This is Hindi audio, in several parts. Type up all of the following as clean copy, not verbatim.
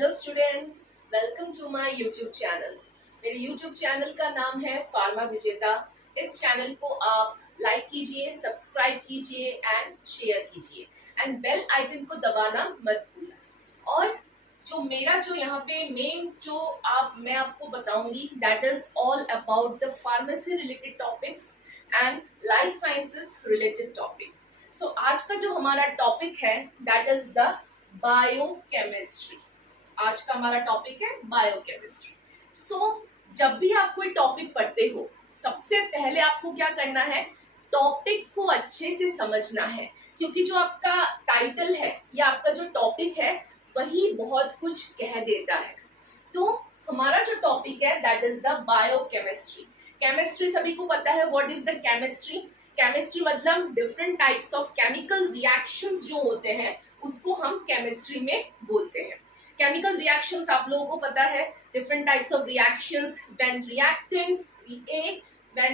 Hello students, welcome to my YouTube channel. मेरे यूट्यूब चैनल का नाम है फार्मा विजेता। इस चैनल को आप लाइक कीजिए, सब्सक्राइब कीजिए एंड शेयर कीजिए एंड बेल आइकन को दबाना मत भूलना। और जो यहाँ पे मेन मैं आपको बताऊंगी that is all about the pharmacy related topics and life sciences related topic. So आज का जो हमारा टॉपिक है दैट इज द बायोकेमिस्ट्री। आज का हमारा टॉपिक है बायोकेमिस्ट्री। जब भी आप कोई टॉपिक पढ़ते हो, सबसे पहले आपको क्या करना है, टॉपिक को अच्छे से समझना है, क्योंकि जो आपका टाइटल है या आपका जो टॉपिक है वही बहुत कुछ कह देता है। तो हमारा जो टॉपिक है that is the biochemistry. Chemistry सभी को पता है, what is the chemistry. Chemistry मतलब different types of chemical reactions जो होते हैं उसको हम केमिस्ट्री में बोलते हैं। केमिकल रिएक्शंस आप लोगों को पता है, different types of reactions when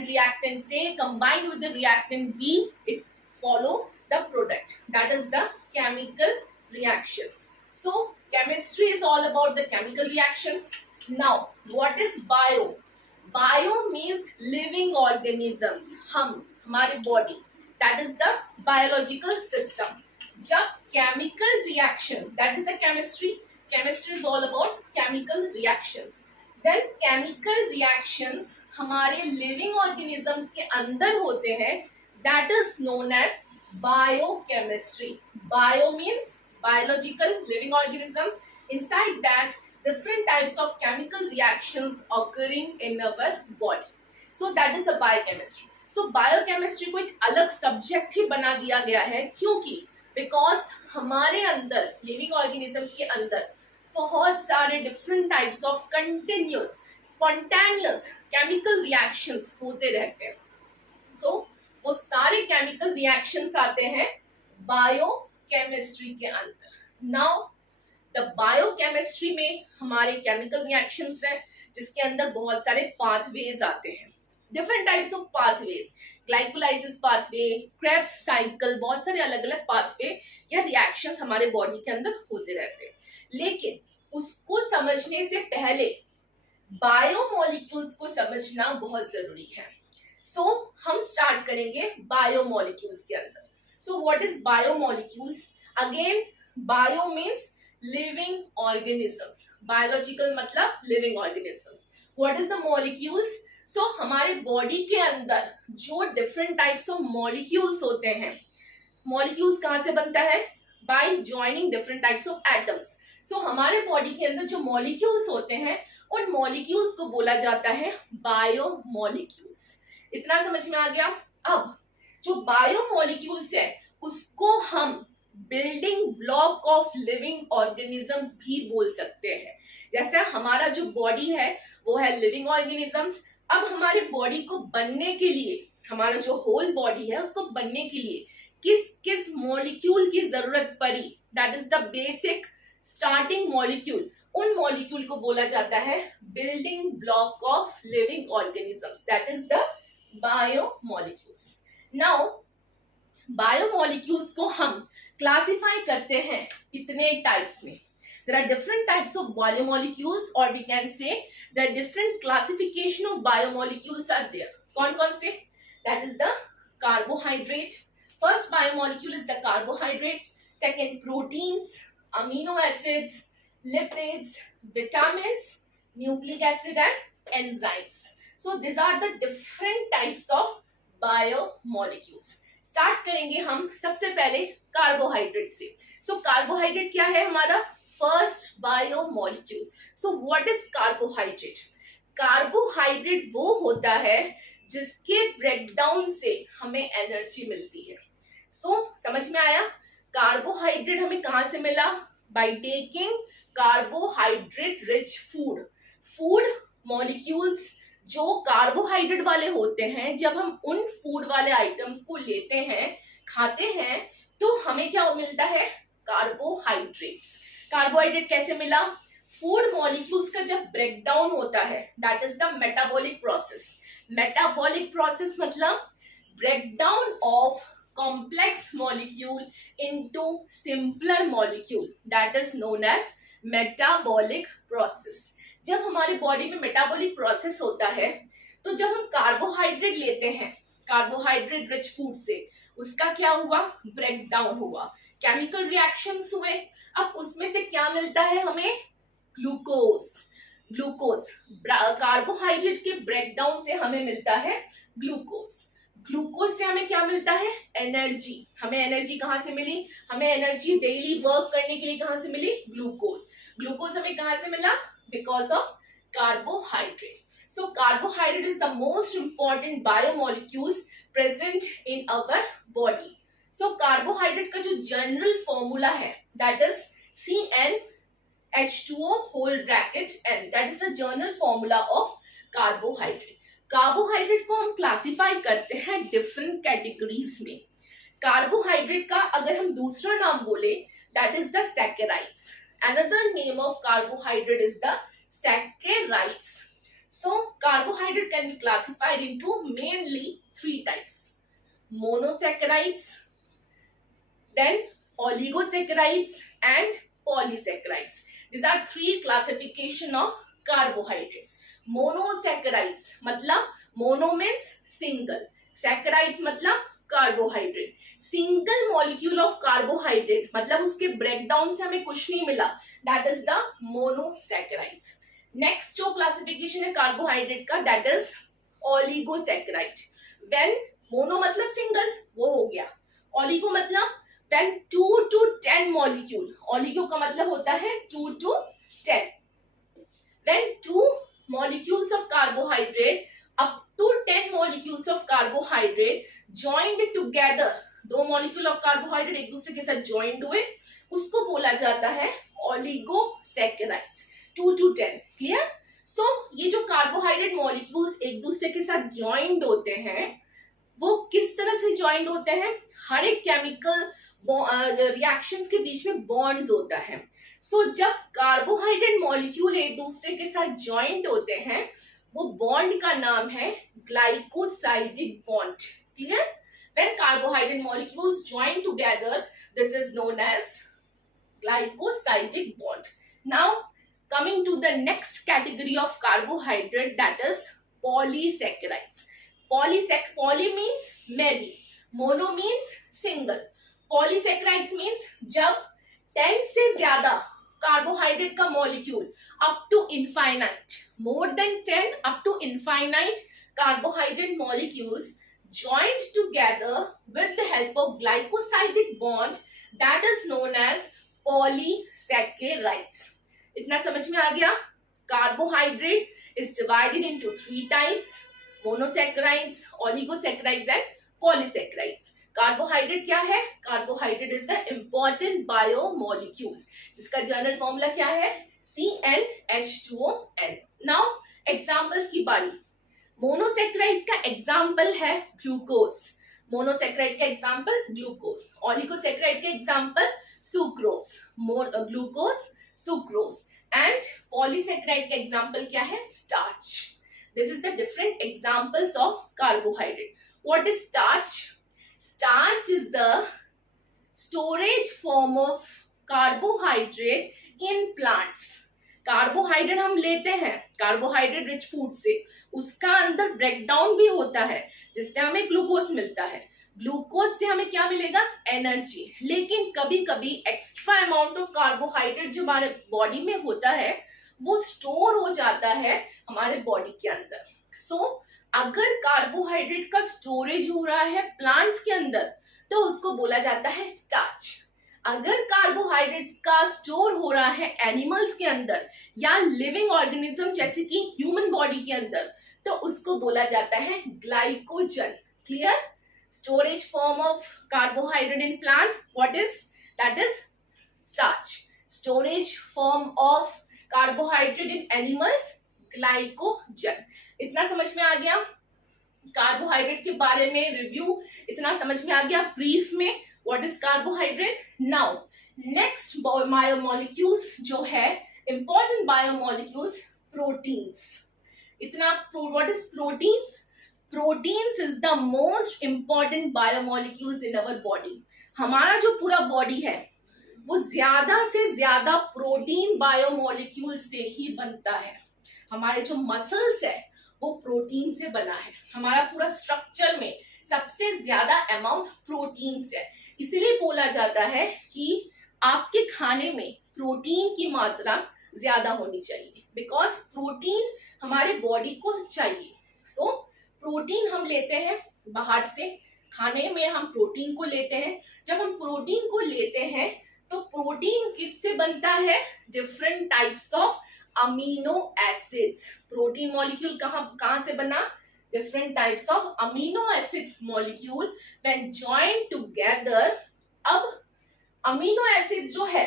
reactants A combined with the reactant B, it follow the product, that is the chemical reactions. So chemistry is all about the chemical reactions. Now what is bio? Bio means living organisms, हमारे body, that is the biological system. जब chemical reaction, that is the chemistry is all about chemical reactions. When chemical reactions हमारे living organisms के अंदर होते हैं, that is known as biochemistry. Bio means biological living organisms. Inside that, different types of chemical reactions occurring in our body. So that is the biochemistry. So biochemistry को एक अलग सब्जेक्ट ही बना दिया गया है, क्योंकि बिकॉज हमारे अंदर लिविंग ऑर्गेनिजम्स के अंदर बहुत सारे different types of continuous spontaneous chemical reactions होते रहते हैं। वो सारे केमिकल रिएक्शंस आते हैं बायोकेमिस्ट्री के अंदर। नाउ द बायोकेमिस्ट्री में हमारे केमिकल रिएक्शंस हैं जिसके अंदर बहुत सारे पाथवेज आते हैं, different types of pathways, glycolysis pathway, Krebs cycle, बहुत सारे अलग अलग पाथवे या रिएक्शंस हमारे बॉडी के अंदर होते रहते हैं। लेकिन उसको समझने से पहले बायोमोलिक्यूल्स को समझना बहुत जरूरी है। हम स्टार्ट करेंगे बायोमोलिक्यूल्स के अंदर। What is biomolecules? Again bio means living organisms, biological मतलब living organisms. What is the molecules? हमारे बॉडी के अंदर जो डिफरेंट टाइप्स ऑफ मॉलिक्यूल्स होते हैं, मॉलिक्यूल्स कहाँ से बनता है? By joining different types of atoms. हमारे बॉडी के अंदर जो मॉलिक्यूल्स होते हैं उन मॉलिक्यूल्स को बोला जाता है बायोमोलिक्यूल्स। इतना समझ में आ गया? अब जो बायोमोलिक्यूल्स है उसको हम building block of living organisms भी बोल सकते हैं। जैसे हमारा जो बॉडी है वो है लिविंग ऑर्गेनिजम्स। अब हमारे बॉडी को बनने के लिए, हमारा जो होल बॉडी है उसको बनने के लिए किस किस मॉलिक्यूल की जरूरत पड़ी, that is the basic starting molecule, उन मॉलिक्यूल को बोला जाता है building block of living organisms, that is the biomolecules. Now biomolecules को हम क्लासिफाई करते हैं इतने टाइप्स में। There are different types of biomolecules, or we can say that different classification of biomolecules are there. कौन से? That is the carbohydrate. First biomolecule is the carbohydrate. Second, proteins, amino acids, lipids, vitamins, nucleic acid and enzymes. These are the different types of biomolecules. Start करेंगे हम सबसे पहले कार्बोहाइड्रेट से। कार्बोहाइड्रेट क्या है हमारा? First biomolecule. What is carbohydrate? Carbohydrate वो होता है जिसके ब्रेकडाउन से हमें एनर्जी मिलती है। समझ में आया? कार्बोहाइड्रेट हमें कहां से मिला? By taking carbohydrate rich food molecules जो कार्बोहाइड्रेट वाले होते हैं। जब हम उन फूड वाले आइटम्स को लेते हैं, खाते हैं, तो हमें क्या मिलता है? कार्बोहाइड्रेट्स। कार्बोहाइड्रेट कैसे मिला? फूड मॉलिक्यूल्स का जब ब्रेकडाउन होता है, that is the metabolic process. Metabolic process मतलब breakdown of complex molecule into simpler molecule, that is known as metabolic process. जब हमारे बॉडी में मेटाबॉलिक प्रोसेस होता है तो जब हम कार्बोहाइड्रेट लेते हैं, कार्बोहाइड्रेट रिच फूड से, उसका क्या हुआ, ब्रेक डाउन हुआ, केमिकल रिएक्शंस हुए। अब उसमें से क्या मिलता है हमें, ग्लूकोज। ग्लूकोज कार्बोहाइड्रेट के ब्रेकडाउन से हमें मिलता है ग्लूकोज। ग्लूकोज से हमें क्या मिलता है, एनर्जी। हमें एनर्जी कहाँ से मिली, हमें एनर्जी डेली वर्क करने के लिए कहाँ से मिली, ग्लूकोज। ग्लूकोज हमें कहाँ से मिला, because of carbohydrate. So carbohydrate is the most important biomolecules present in our body. So carbohydrate का जो जनरल फॉर्मूला है that is CnH2O whole bracket N. That is the general formula of carbohydrate. Carbohydrate को हम क्लासिफाई करते हैं डिफरेंट कैटेगरीज में। कार्बोहाइड्रेट का अगर हम दूसरा नाम बोले that is the saccharides. Another name of carbohydrate is the saccharides. So carbohydrate can be classified into mainly 3 types: monosaccharides, then oligosaccharides and polysaccharides. These are 3 classification of carbohydrates. Monosaccharides मतलब mono means single, saccharides मतलब carbohydrate. Single molecule of carbohydrate मतलब उसके breakdown से हमें कुछ नहीं मिला, that is the monosaccharides. Next जो क्लासिफिकेशन है कार्बोहाइड्रेट का that is oligosaccharide. When mono मतलब सिंगल, वो हो गया। ओलिगो मतलब व्हेन 2 to 10 मॉलिक्यूल, ओलिगो का मतलब होता है 2 to 10। When 2 molecules of carbohydrate up to 10 molecules of carbohydrate joined together, 2 molecule of carbohydrate एक दूसरे के साथ joined हुए, उसको बोला जाता है ओलिगोसैकेराइड्स। 2 to 10 clear. सो ये जो कार्बोहाइड्रेट मॉलिक्यूल्स एक दूसरे के साथ ज्वाइंट होते हैं, वो किस तरह से ज्वाइंट होते हैं, हर एक केमिकल रिएक्शंस के बीच में बॉन्ड्स होता है। सो जब कार्बोहाइड्रेट मॉलिक्यूल एक दूसरे के साथ ज्वाइंट होते हैं, वो बॉन्ड का नाम है glycosidic bond. Clear. When carbohydrate molecules join together, this is known as glycosidic bond. Now coming to the next category of carbohydrate, that is polysaccharides. Poly means many, mono means single, polysaccharides means जब 10 से ज्यादा कार्बोहाइड्रेट का molecule up to infinite, more than 10 up to infinite carbohydrate molecules joined together with the help of glycosidic bond, that is known as polysaccharides. इतना समझ में आ गया। Carbohydrate is divided into 3 types: monosaccharides, oligosaccharides and polysaccharides. Carbohydrate क्या है, carbohydrate is the important biomolecules, जिसका जनरल फॉर्मूला क्या है, CnH2ON। नाउ एग्जांपल्स की बारी। मोनोसैकेराइड्स का एग्जांपल है ग्लूकोज, मोनोसैकेराइड का एग्जांपल ग्लूकोज। ओलिगोसैकेराइड का example sucrose, glucose, sucrose. And polysaccharide का एग्जांपल क्या है, starch. This is the different examples of carbohydrate. What is starch? Starch is the storage form of carbohydrate in plants. Carbohydrate हम लेते हैं कार्बोहाइड्रेट रिच फूड से, उसका अंदर ब्रेकडाउन भी होता है जिससे हमें ग्लूकोज मिलता है। ग्लूकोज से हमें क्या मिलेगा, एनर्जी। लेकिन कभी कभी एक्स्ट्रा अमाउंट ऑफ कार्बोहाइड्रेट जो हमारे बॉडी में होता है वो स्टोर हो जाता है हमारे बॉडी के अंदर। सो अगर कार्बोहाइड्रेट का स्टोरेज हो रहा है प्लांट्स के अंदर तो उसको बोला जाता है स्टार्च। अगर कार्बोहाइड्रेट्स का स्टोर हो रहा है एनिमल्स के अंदर या लिविंग ऑर्गेनिज्म जैसे कि ह्यूमन बॉडी के अंदर तो उसको बोला जाता है glycogen. Clear? Storage form of carbohydrate in plant, what is that is starch. Storage form of carbohydrate in animals, glycogen. इतना समझ में आ गया कार्बोहाइड्रेट के बारे में रिव्यू, इतना समझ में आ गया ब्रीफ में what is carbohydrate. Now next biomolecules जो है इंपॉर्टेंट बायोमोलिक्यूल्स, प्रोटीन्स। इतना what is proteins? Proteins is the most important biomolecules in our body. हमारा जो पूरा बॉडी है वो ज्यादा से ज्यादा प्रोटीन बायोमोलिक्यूल से ही बनता है। हमारे जो मसल्स है वो प्रोटीन से बना है। हमारा पूरा स्ट्रक्चर में सबसे ज्यादा अमाउंट प्रोटीन से है। इसलिए बोला जाता है कि आपके खाने में प्रोटीन की मात्रा ज्यादा होनी चाहिए, बिकॉज प्रोटीन हमारे बॉडी को चाहिए। सो प्रोटीन हम लेते हैं बाहर से, खाने में हम प्रोटीन को लेते हैं। जब हम प्रोटीन को लेते हैं तो प्रोटीन किससे बनता है? Different types of amino acids. Protein molecule कहाँ से बना? Different types of amino acids molecule when joined together. अब अमीनो एसिड जो है,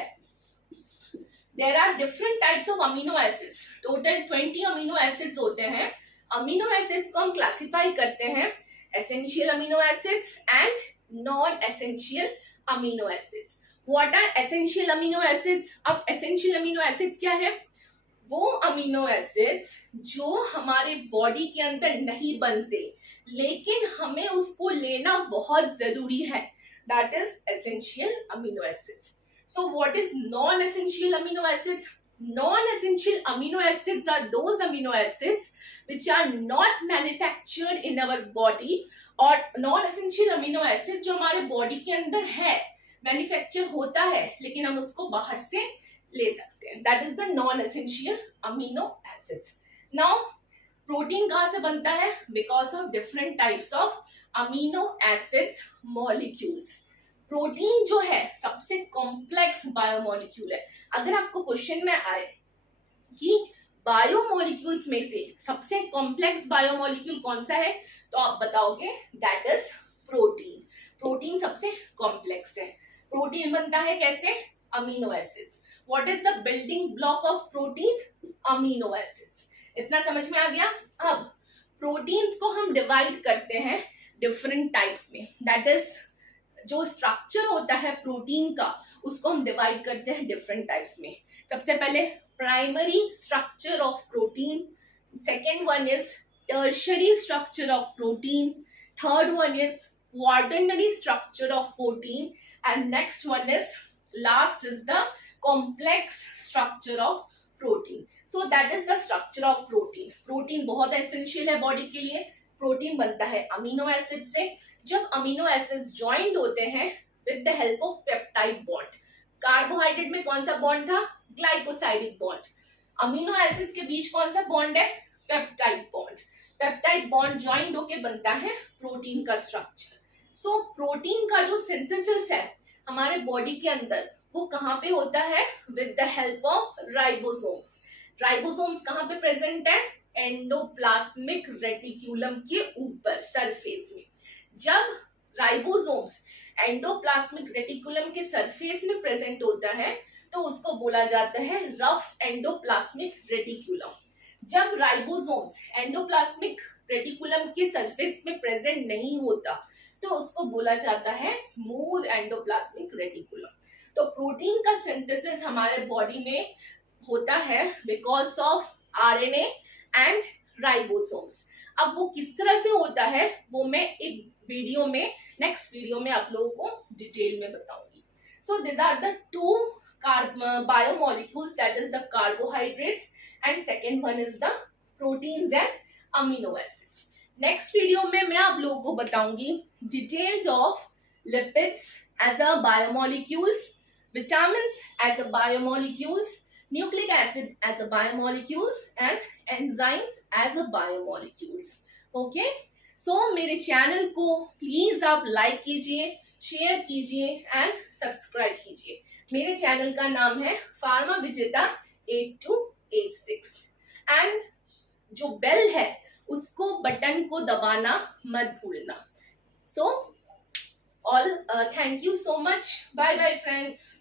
there are different types of amino acids. Total 20 amino acids होते हैं। अमीनो एसिड्स को हम क्लासिफाई करते हैं essential amino acids and non essential amino acids. What are essential amino acids? अब एसेंशियल अमीनो एसिड्स क्या है? वो अमीनो एसिड्स जो हमारे बॉडी के अंदर नहीं बनते लेकिन हमें उसको लेना बहुत जरूरी है, that is essential amino acids. So what is non-essential amino acids? Non-essential amino acids are those amino acids which are not manufactured in our body, और non-essential amino acid जो हमारे बॉडी के अंदर है, मैन्युफैक्चर होता है लेकिन हम उसको बाहर से ले सकते हैं, that is the non-essential amino acids. Now protein कहाँ से बनता है? Because of different types of amino acids molecules. Protein जो है सबसे कॉम्प्लेक्स बायोमोलिक्यूल है। अगर आपको क्वेश्चन में आए कि बायोमोलिक्यूल्स में से सबसे कॉम्प्लेक्स बायोमोलिक्यूल कौन सा है, तो आप बताओगे दैट इज प्रोटीन। प्रोटीन सबसे कॉम्प्लेक्स है। प्रोटीन बनता है कैसे? Amino acids. What is the building block of protein? Amino acids. इतना समझ में आ गया? अब प्रोटीन्स को हम डिवाइड करते हैं डिफरेंट टाइप्स में, दैट इज जो स्ट्रक्चर होता है प्रोटीन का उसको हम डिवाइड करते हैं डिफरेंट टाइप्स में। सबसे पहले primary structure of protein, second one is tertiary structure of protein, third one is quaternary structure of protein and next one is last is the complex structure of protein. So that is the structure of protein. Protein बहुत एसेंशियल है बॉडी के लिए। प्रोटीन बनता है अमीनो एसिड से। जब अमीनो एसिड्स ज्वाइंट होते हैं with the help of peptide bond, carbohydrate में कौन सा बॉन्ड था? Glycosidic bond. अमीनो एसिड्स के बीच कौन सा बॉन्ड है? Peptide bond. Peptide bond joint होके बनता है प्रोटीन का स्ट्रक्चर। सो प्रोटीन का जो सिंथेसिस है हमारे बॉडी के अंदर वो कहाँ पे होता है? With the help of ribosomes. Ribosomes कहाँ पे प्रेजेंट है? एंडोप्लाज्मिक रेटिक्यूलम के ऊपर सरफेस में। जब राइबोसोम्स एंडोप्लाज्मिक रेटिकुलम के सरफेस में प्रेजेंट होता है तो उसको बोला जाता है रफ एंडोप्लाज्मिक रेटिकुलम। जब राइबोसोम्स एंडोप्लाज्मिक रेटिकुलम के सरफेस में प्रेजेंट नहीं होता तो उसको बोला जाता है स्मूथ एंडोप्लाज्मिक रेटिकुलम। तो प्रोटीन का सिंथेसिस हमारे बॉडी में होता है because of RNA and ribosomes. अब वो किस तरह से होता है वो मैं एक वीडियो में, नेक्स्ट वीडियो में आप लोगों को डिटेल में बताऊंगी। So this are the two biomolecules, that is the carbohydrates and second one is the proteins and amino acids. Next video में मैं आप लोगों को बताऊंगी detailed of lipids as a biomolecules, vitamins as a biomolecules, nucleic acid as a biomolecules and enzymes as a biomolecules. Okay, so मेरे चैनल को प्लीज आप लाइक कीजिए, शेयर कीजिए एंड सब्सक्राइब कीजिए। मेरे चैनल का नाम है फार्मा विजेता 8286 एंड जो बेल है उसको बटन को दबाना मत भूलना। So all thank you so much, bye bye friends.